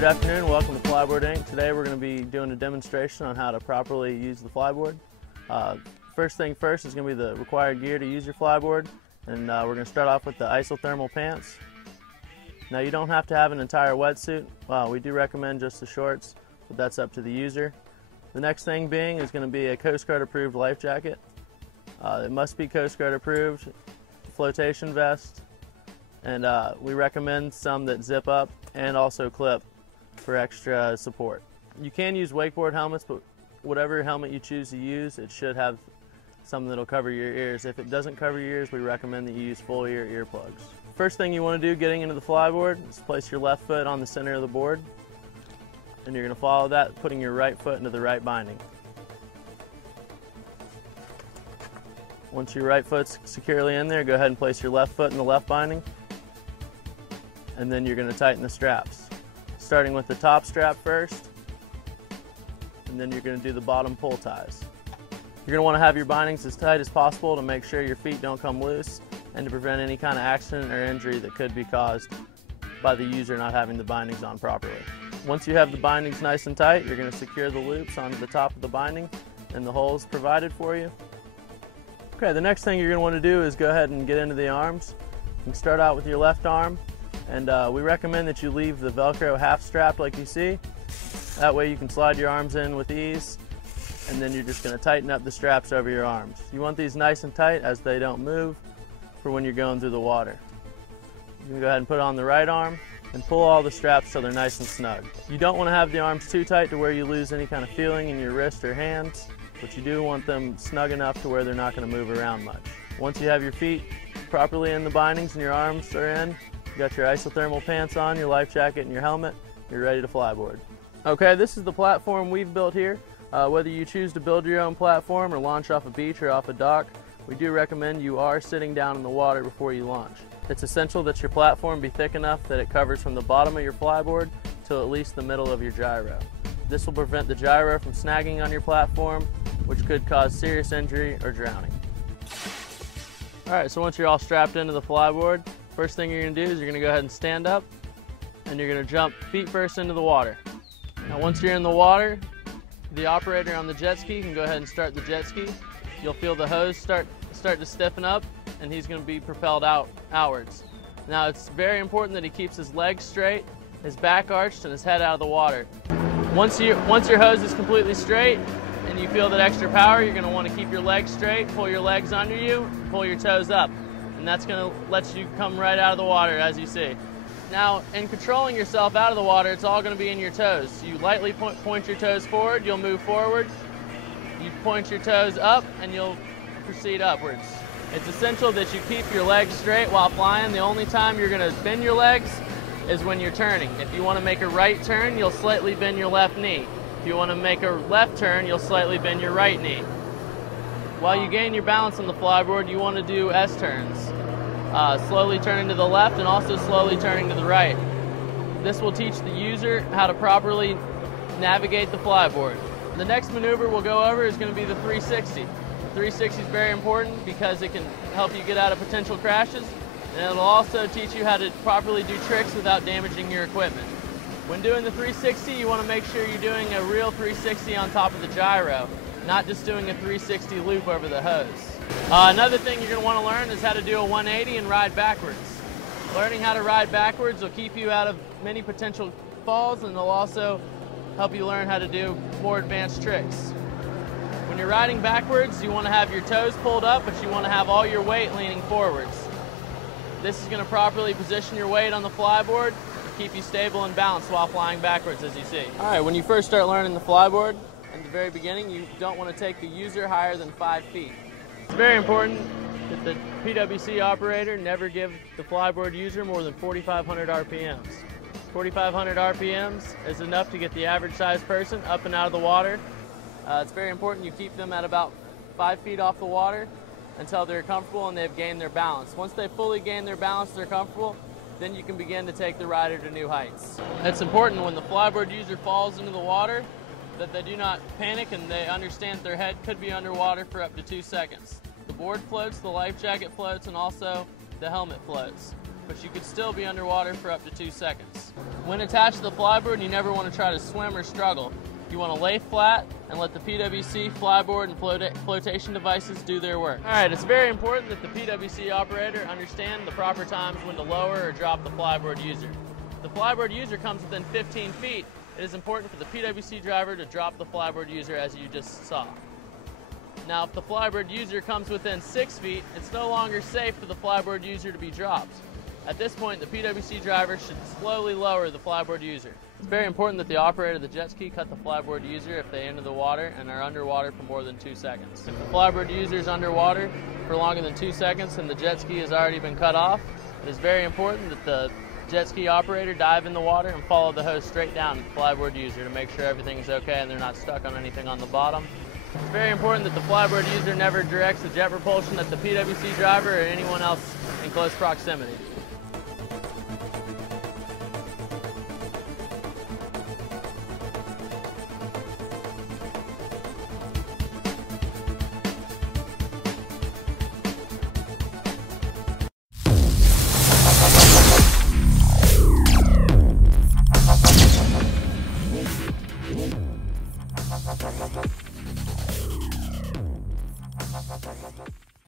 Good afternoon, welcome to Flyboard Inc. Today we're going to be doing a demonstration on how to properly use the flyboard. First thing first is going to be the required gear to use your flyboard, and we're going to start off with the isothermal pants. Now you don't have to have an entire wetsuit. We do recommend just the shorts, but that's up to the user. The next thing being is going to be a Coast Guard approved life jacket. It must be Coast Guard approved, flotation vest, and we recommend some that zip up and also clip for extra support. You can use wakeboard helmets, but whatever helmet you choose to use, it should have something that'll cover your ears. If it doesn't cover your ears, we recommend that you use full ear earplugs. First thing you want to do getting into the flyboard is place your left foot on the center of the board, and you're going to follow that, putting your right foot into the right binding. Once your right foot's securely in there, go ahead and place your left foot in the left binding, and then you're going to tighten the straps. Starting with the top strap first, and then you're going to do the bottom pull ties. You're going to want to have your bindings as tight as possible to make sure your feet don't come loose and to prevent any kind of accident or injury that could be caused by the user not having the bindings on properly. Once you have the bindings nice and tight, you're going to secure the loops onto the top of the binding and the holes provided for you. Okay, the next thing you're going to want to do is go ahead and get into the arms. You can start out with your left arm, and we recommend that you leave the Velcro half strap like you see. That way you can slide your arms in with ease, and then you're just going to tighten up the straps over your arms. You want these nice and tight as they don't move for when you're going through the water. You can go ahead and put on the right arm and pull all the straps so they're nice and snug. You don't want to have the arms too tight to where you lose any kind of feeling in your wrist or hands, but you do want them snug enough to where they're not going to move around much. Once you have your feet properly in the bindings and your arms are in, you got your isothermal pants on, your life jacket, and your helmet, you're ready to flyboard. Okay, this is the platform we've built here. Whether you choose to build your own platform or launch off a beach or off a dock, we do recommend you are sitting down in the water before you launch. It's essential that your platform be thick enough that it covers from the bottom of your flyboard to at least the middle of your gyro. This will prevent the gyro from snagging on your platform, which could cause serious injury or drowning. Alright, so once you're all strapped into the flyboard, first thing you're going to do is you're going to go ahead and stand up, and you're going to jump feet first into the water. Now once you're in the water, the operator on the jet ski can go ahead and start the jet ski. You'll feel the hose start to stiffen up, and he's going to be propelled outwards. Now it's very important that he keeps his legs straight, his back arched, and his head out of the water. Once your hose is completely straight and you feel that extra power, you're going to want to keep your legs straight, pull your legs under you, pull your toes up. And that's going to let you come right out of the water, as you see. Now, in controlling yourself out of the water, it's all going to be in your toes. You lightly point your toes forward, you'll move forward. You point your toes up, and you'll proceed upwards. It's essential that you keep your legs straight while flying. The only time you're going to bend your legs is when you're turning. If you want to make a right turn, you'll slightly bend your left knee. If you want to make a left turn, you'll slightly bend your right knee. While you gain your balance on the flyboard, you want to do S-turns. Slowly turning to the left and also slowly turning to the right. This will teach the user how to properly navigate the flyboard. The next maneuver we'll go over is going to be the 360. The 360 is very important because it can help you get out of potential crashes, and it'll also teach you how to properly do tricks without damaging your equipment. When doing the 360, you want to make sure you're doing a real 360 on top of the gyro, not just doing a 360 loop over the hose. Another thing you're going to want to learn is how to do a 180 and ride backwards. Learning how to ride backwards will keep you out of many potential falls, and they'll also help you learn how to do more advanced tricks. When you're riding backwards, you want to have your toes pulled up, but you want to have all your weight leaning forwards. This is going to properly position your weight on the flyboard and keep you stable and balanced while flying backwards, as you see. Alright, when you first start learning the flyboard, in the very beginning, you don't want to take the user higher than 5 feet. It's very important that the PWC operator never give the flyboard user more than 4,500 RPMs. 4,500 RPMs is enough to get the average sized person up and out of the water. It's very important you keep them at about 5 feet off the water until they're comfortable and they've gained their balance. Once they fully gain their balance, they're comfortable, then you can begin to take the rider to new heights. It's important when the flyboard user falls into the water that they do not panic and they understand their head could be underwater for up to 2 seconds. The board floats, the life jacket floats, and also the helmet floats. but you could still be underwater for up to 2 seconds. When attached to the flyboard, you never want to try to swim or struggle. You want to lay flat and let the PWC, flyboard, and flotation devices do their work. All right, it's very important that the PWC operator understand the proper times when to lower or drop the flyboard user. If the flyboard user comes within 15 feet, it is important for the PWC driver to drop the flyboard user as you just saw. Now, if the flyboard user comes within 6 feet, it's no longer safe for the flyboard user to be dropped. At this point, the PWC driver should slowly lower the flyboard user. It's very important that the operator of the jet ski cut the flyboard user if they enter the water and are underwater for more than 2 seconds. If the flyboard user is underwater for longer than 2 seconds and the jet ski has already been cut off, it is very important that the jet ski operator dive in the water and follow the hose straight down to the flyboard user to make sure everything is okay and they're not stuck on anything on the bottom. It's very important that the flyboard user never directs the jet propulsion at the PWC driver or anyone else in close proximity.